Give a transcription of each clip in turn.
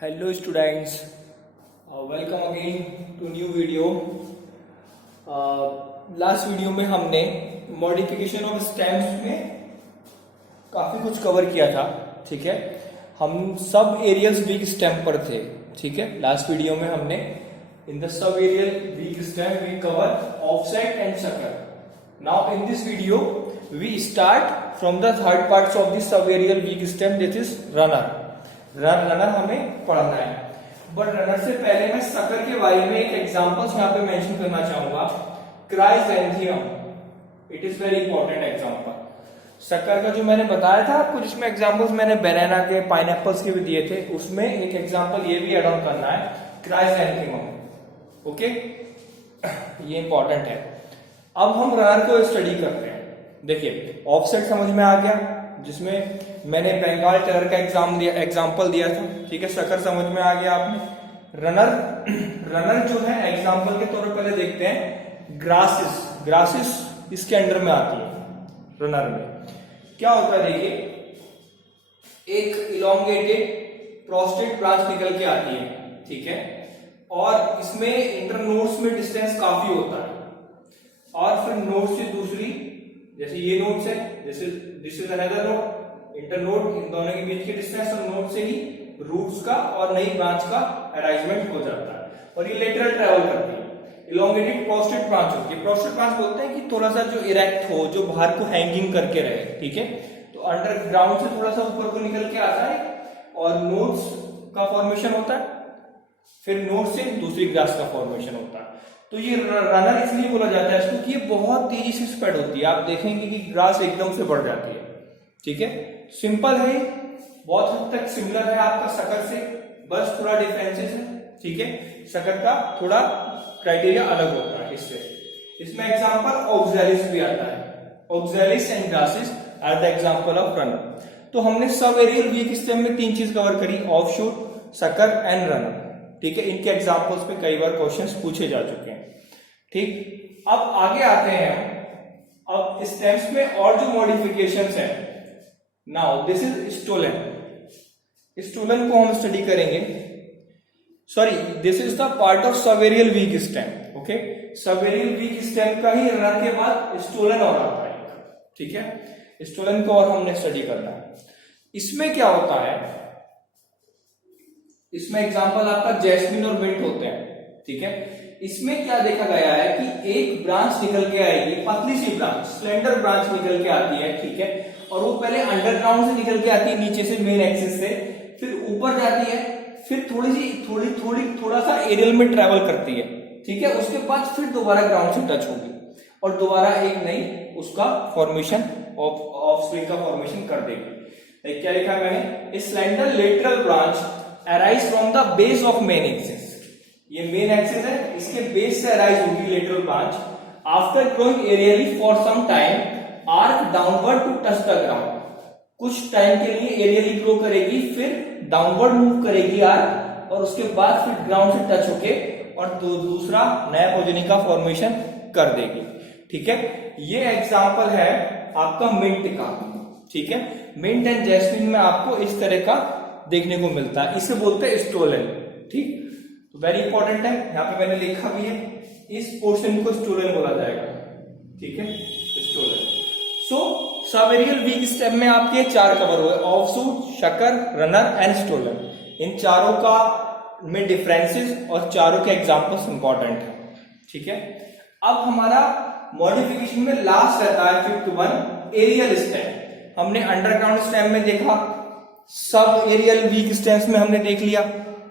Hello students, welcome again to new video. Last video में हमने modification of stems में काफी कुछ कवर किया था. ठीक है, हम सब एरियल्स वीक स्टेम पर थे. ठीक है, लास्ट वीडियो में हमने in the sub aerial weak stem we cover offset and sucker. Now in this video we start from the third parts of the sub aerial weak stem, this is runner. Runner हमें पढ़ना है, but runner से पहले मैं शकर के बारे में एक एग्जांपल्स यहाँ पे मेंशन करना चाहूंगा. Chrysanthemum, it is very important example. Sucker का जो मैंने बताया था आपको, जिसमें एग्जांपल्स मैंने बनाना के, पाइनएप्पल्स के भी दिए थे, उसमें एक एग्जांपल ये भी एड ऑन करना है, क्राइसैंथियम. ओके, ये इंपॉर्टेंट है. अब हम रनर को स्टडी करते हैं. देखिए, ऑफसेट समझ में आ गया, जिसमें मैंने बंगाल टेरर का एग्जाम्पल दिया था. ठीक है, शकर समझ में आ गया आपने. रनर जो है एग्जाम्पल के तौर पर पहले देखते हैं. ग्रासिस इसके अंडर में आती है. रनर में क्या होता है, देखिए, एक इलोंगेटेड प्रोस्टेट ब्रांच निकल के आती है. ठीक है, और इसमें इंटरनोड्स में डिस्टेंस काफी होता है. और फिर नोड से दूसरी, जैसे ये नोड्स है, जैसे this is another node, internode, इन दोनों के बीच के डिस्टेंस और नोड से ही रूट्स का और नई ब्रांच का अरेंजमेंट हो जाता है. और ये लेटरल ट्रेवल करती है. इलोंगेटेड प्रोस्टेट ब्रांच होती है. प्रोस्टेट ब्रांच बोलते हैं कि थोड़ा सा जो इरेक्ट हो, जो बाहर को हैंगिंग करके रहे. ठीक है, तो अंडरग्राउंड से थोड़ा सा ऊपर को निकल के आता है और नोड्स का फॉर्मेशन होता है. फिर नोड से दूसरी ग्रास का फॉर्मेशन होता है. तो ये रनर इसलिए बोला जाता है इसको कि ये बहुत तेजी से स्प्रेड होती है. आप देखेंगे कि ग्रास एकदम से बढ़ जाती है. ठीक है, सिंपल है, बहुत हद तक सिमिलर है आपका शकर से, बस थोड़ा डिफरेंसेस है. ठीक है, शकर का थोड़ा क्राइटेरिया अलग होता है इससे. इसमें एग्जांपल ऑक्सैलिस भी आता है. Oxalis and grasses are the example of runner. तो हमने सब एरियल वीक स्टेम में तीन चीज कवर करी, ऑफशूट, शकर एंड रनर. ठीक है, इनके एग्जांपल्स पे कई बार क्वेश्चंस पूछे जा चुके हैं. ठीक, अब आगे आते हैं. अब स्टेम्स में और जो मॉडिफिकेशंस हैं, now this is stolon. Stolon को हम स्टडी करेंगे. Sorry, this is the part of subaerial weak stem. Okay, subaerial weak stem का ही रनर के बाद स्टोलन और आता है. ठीक है, स्टोलन को और हमने स्टडी करना है. इसमें क्या होता है, इसमें एग्जांपल आपका जैस्मिन और मिंट होते हैं. ठीक है, इसमें क्या देखा गया है कि एक ब्रांच निकल के आएगी, पतली सी ब्रांच, स्लेंडर ब्रांच निकल के आती है. ठीक है, और वो पहले अंडरग्राउंड से निकल के आती है, नीचे से मेन एक्सिस से, फिर ऊपर जाती है, फिर थोड़ा सा एरियल में ट्रेवल करती है. ठीक है, उसके बाद फिर दोबारा ग्राउंड से टच होगी और दोबारा एक नई उसका फॉर्मेशन ऑफ स्प्रिंग का फॉर्मेशन कर देगी. क्या लिखा मैंने, a slender lateral branch arise from the base of main axis. ये मेन एक्सिस है, इसके बेस से अराइज होगी lateral branch. After growing aerially for some time arch downward to touch the ground. कुछ टाइम के लिए एरियली ग्रो करेगी, फिर डाउनवर्ड मूव करेगी आर्क, और उसके बाद फिर ग्राउंड से टच होके और दूसरा नया प्रोजेनी का फॉर्मेशन कर देगी. ठीक है, ये एग्जांपल है आपका मिंट का. ठीक है, मिंट एंड जैस्मिन में आपको इस तरह का देखने को मिलता है. इसे बोलते हैं स्टोलन. ठीक, तो वेरी इंपॉर्टेंट है, यहाँ पे मैंने लिखा भी है, इस पोर्शन को स्टोलन बोला जाएगा. ठीक है, stolon. So subaerial weak stem में आपके चार कवर हुए, offshoot, sucker, runner and stolon. इन चारों का में डिफरेंसेस और चारों के एग्जांपल्स इंपॉर्टेंट है. ठीक है, अब हमारा मॉडिफिकेशन में लास्ट रहता है फिफ्थ वन, एरियल स्टेम. हमने अंडरग्राउंड स्टेम में देखा, सब एरियल वीक स्टेम्स में हमने देख लिया.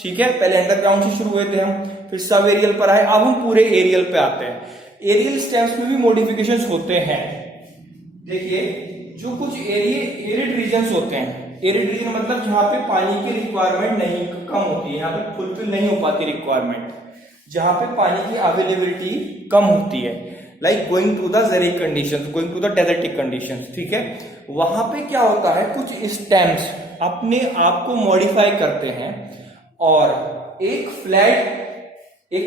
ठीक है, पहले अंडरग्राउंड से शुरू हुए थे हम, फिर सब एरियल पर आए, अब हम पूरे एरियल पे आते हैं. एरियल स्टेम्स में भी मॉडिफिकेशंस होते हैं. देखिए, जो कुछ एरिड रीजन्स होते हैं, एरिड रीजन मतलब जहां पे पानी की रिक्वायरमेंट नहीं, कम होती है, यहाँ पे फुलफिल नहीं हो पाती रिक्वायरमेंट, जहां पे पानी की अवेलेबिलिटी कम होती है, like going to the xeric conditions, going to the desertic conditions. ठीक है, वहां पे क्या होता है, कुछ स्टेम्स अपने आप को मॉडिफाई करते हैं और एक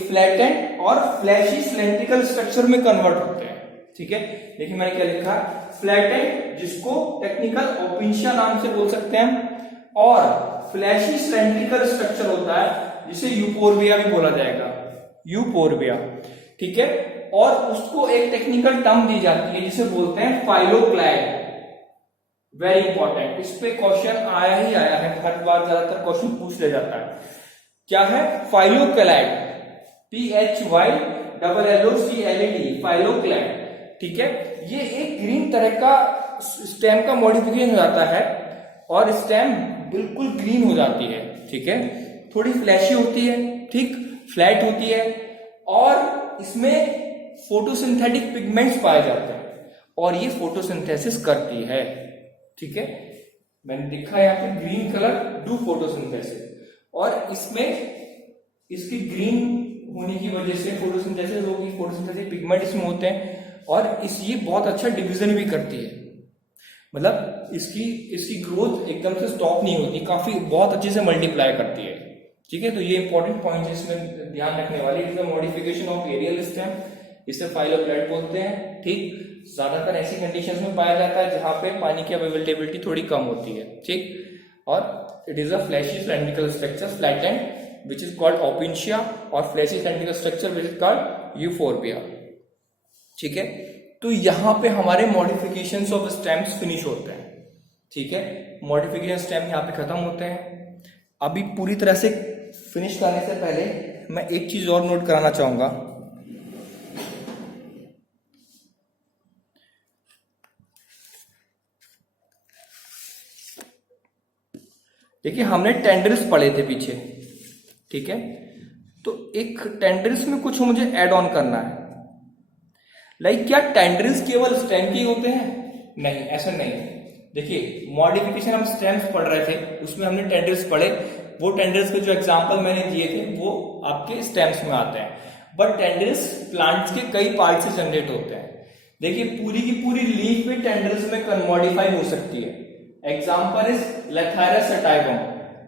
फ्लैटेंड और फ्लैशी सिलेंड्रिकल स्ट्रक्चर में कन्वर्ट होते हैं. ठीक है, देखिए मैंने क्या लिखा, फ्लैटेंड, जिसको टेक्निकल ओपिंशिया नाम से बोल सकते हैं, और फ्लैशी सिलेंड्रिकल स्ट्रक्चर होता है जिसे यूपोर्बिया भी बोला जाएगा, यूपोर्बिया, ठीक है। और उसको एक टेक्निकल टर्म दी जाती है जिसे बोलते हैं फाइलोक्लैड। वेरी इंपॉर्टेंट, इस पे क्वेश्चन आया ही आया है, हर बार ज्यादातर क्वेश्चन पूछ लिया जाता है। क्या है फाइलोक्लैड, PHYLLOCLAD, फाइलोक्लैड, ठीक है। ये एक ग्रीन तरह का स्टेम का मॉडिफिकेशन हो जाता है और स्टेम बिल्कुल ग्रीन हो जाती है, ठीक है। थोड़ी फ्लैशी होती है, ठीक, फ्लैट होती है और इसमें फोटोसिंथेटिक पिगमेंट्स पाए जाते हैं और ये फोटोसिंथेसिस करती है, ठीक है। मैंने देखा यहाँ पे ग्रीन कलर डू फोटोसिंथेसिस, और इसमें इसकी ग्रीन होने की वजह से फोटोसिंथेसिस होगी, फोटोसिंथेटिक पिगमेंट इसमें होते हैं और ये बहुत अच्छा डिवीजन भी करती है, मतलब इसकी ग्रोथ एकदम से स्टॉप नहीं होती, काफी बहुत अच्छे से मल्टीप्लाई करती है, ठीक है। तो ये इंपॉर्टेंट पॉइंट है इसमें ध्यान रखने वाले। It is the modification of aerial stem, इसे फाइलोक्लैड बोलते हैं, ठीक। ज्यादातर ऐसी कंडीशंस में पाया जाता है जहां पे पानी की अवेलेबिलिटी थोड़ी कम होती है, ठीक। और it is a fleshy cylindrical structure, flattened, which is called opuntia, और fleshy cylindrical structure which is called euphorbia, ठीक है। तो यहाँ पे हमारे मॉडिफिकेशंस ऑफ स्टेम्स फिनिश होते हैं, ठीक है। मॉडिफिकेशन स्टेम यहाँ पे खत्म होते हैं। अभी पूरी तरह से फिनिश करने से पहले मैं एक चीज और नोट कराना चाहूंगा। देखिए हमने टेंड्रिल्स पढ़े थे पीछे, ठीक है। तो एक टेंड्रिल्स में कुछ मुझे ऐड ऑन करना है। लाइक क्या टेंड्रिल्स केवल स्टेम के होते हैं? नहीं, ऐसा नहीं। देखिए मॉडिफिकेशन हम स्टेम्स पढ़ रहे थे, उसमें हमने टेंड्रिल्स पढ़े, वो टेंड्रिल्स के जो एग्जांपल मैंने दिए थे वो आपके स्टेम्स में आते हैं। बट टेंड्रिल्स प्लांट्स के कई पार्ट से जनरेट होते हैं। देखिए पूरी की पूरी लीफ भी टेंड्रिल्स में मॉडिफाई हो सकती है। Example is lathyrus sativus,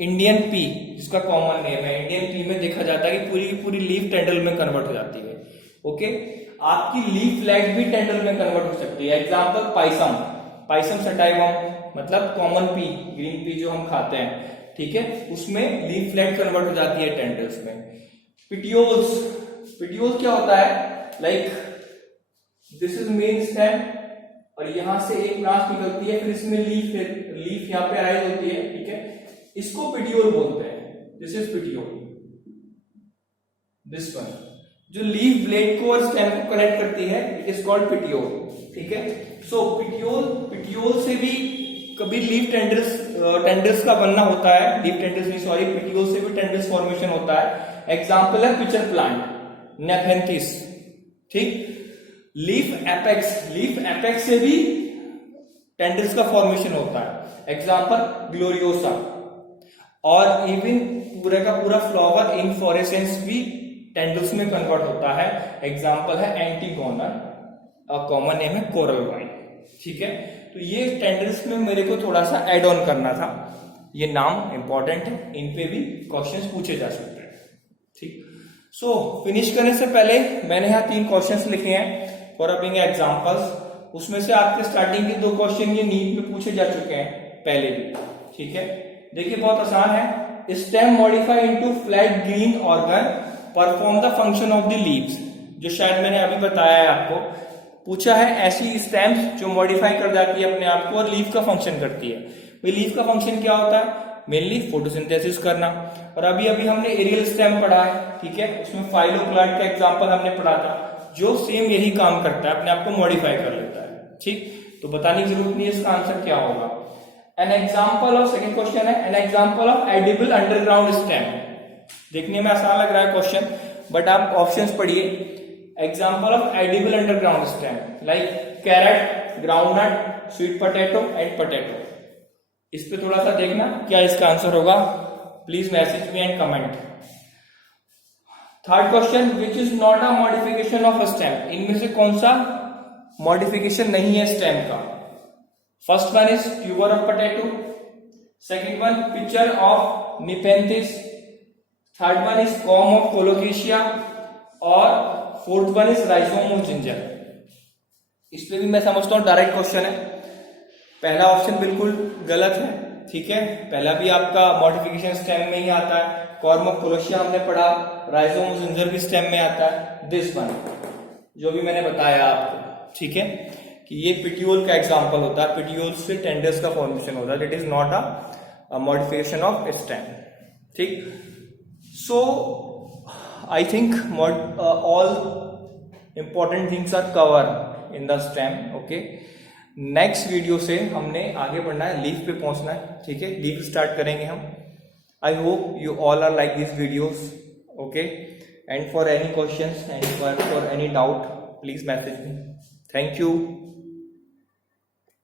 Indian pea जिसका कॉमन नेम है। इंडियन पी में देखा जाता है कि पूरी की पूरी लीफ टेंड्रिल में कन्वर्ट हो जाती है, ओके। आपकी लीफ फ्लैग भी टेंड्रिल में कन्वर्ट हो सकती है। एग्जाम्पल पाइसम, पाइसम सटाइवम मतलब कॉमन पी, ग्रीन पी जो हम खाते हैं, ठीक है, उसमें लीफ फ्लैग कन्वर्ट हो जाती है टेंड्रिल्स में। पिटियोल्स, पिटियोल्स क्या होता है? Like this is main stem और यहां से एक ब्रांच निकलती है, फिर इसमें लीफ यहाँ पे राइज होती है, ठीक है, इसको पिटियोल बोलते हैं। This is petiole, this one जो लीफ ब्लेड को और स्टेम को कनेक्ट करती है, इट इज कॉल्ड पिटियोल, ठीक है। सो पिटियोल से भी कभी लीफ टेंड्रिल्स का बनना होता है, लीफ टेंड्रिल्स नहीं सॉरी, पिटियोल से भी टेंड्रिल्स फॉर्मेशन होता है। एग्जाम्पल है पिचर प्लांट, नेफेंथिस, ठीक। लीफ एपेक्स से भी टेंड्रिल्स का फॉर्मेशन होता है। एग्जाम्पल ग्लोरियोसा, और इवन पूरा का पूरा फ्लावर इनफ्लोरेसेंस भी टेंड्रिल्स में कन्वर्ट होता है। एग्जाम्पल है एंटीगोनल, कॉमन नेम है कोरल वाइन, ठीक है। तो ये टेंड्रिल्स में मेरे को थोड़ा सा एड ऑन करना था, ये नाम इंपॉर्टेंट है, इन पे भी क्वेश्चंस पूछे जा सकते हैं, ठीक। सो फिनिश करने से पहले मैंने यहाँ 3 क्वेश्चंस लिखे हैं फॉर बीइंग एग्जांपल्स। उसमें से आपके स्टार्टिंग के 2 क्वेश्चन ये नीट में पूछे जा चुके हैं पहले भी, ठीक है। देखिए बहुत आसान है। Stem modify into flat green organ perform the function of the leaves, जो शायद मैंने अभी बताया है आपको। पूछा है ऐसी स्टेम्स जो मॉडिफाई कर जाती है अपने आप को और लीफ का फंक्शन करती है। भाई लीफ का फंक्शन क्या होता है? मेनली फोटोसिंथेसिस करना। और अभी हमने एरियल स्टेम पढ़ा है, ठीक है, उसमें फाइलोक्लैड का एग्जांपल हमने पढ़ा था, जो सेम यही काम करता है, अपने आप को मॉडिफाई कर लेता है, ठीक। तो बताने की जरूरत नहीं है इसका आंसर क्या होगा। An example of, second question है, an example of edible underground stem. देखने में आसान लग रहा है क्वेश्चन, बट आप ऑप्शंस पढ़िए। Example of edible underground stem like carrot, groundnut, sweet potato and potato. इस पे थोड़ा सा देखना क्या इसका आंसर होगा, please message me and comment. Third question, which is not a modification of a stem. इनमें से कौन सा मॉडिफिकेशन नहीं है स्टेम का? First one is tuber of potato, second one picture of nepenthes, third one is corm of colocasia, और fourth one is rhizome of ginger. इस पे भी मैं समझता हूं डायरेक्ट क्वेश्चन है। पहला ऑप्शन बिल्कुल गलत है, ठीक है। पहला भी आपका मॉडिफिकेशन स्टेम में ही आता है, कॉर्म ऑफ कोलोशिया हमने पढ़ा, राइजोम जिंजर भी स्टेम में आता है, दिस वन जो भी मैंने बताया आपको, ठीक है, कि ये पिट्यूल का एग्जांपल होता है, पिट्यूल से टेंडर्स का फॉर्मेशन होता है, it is not a modification of stem, ठीक। So I think all important things are cover in the stem, okay. Next video से हमने आगे बढ़ना है, लीफ पे पहुंचना है, ठीक है, लीफ स्टार्ट करेंगे हम। I hope you all are like this videos, okay, and for any questions and for any doubt please message me. Thank you.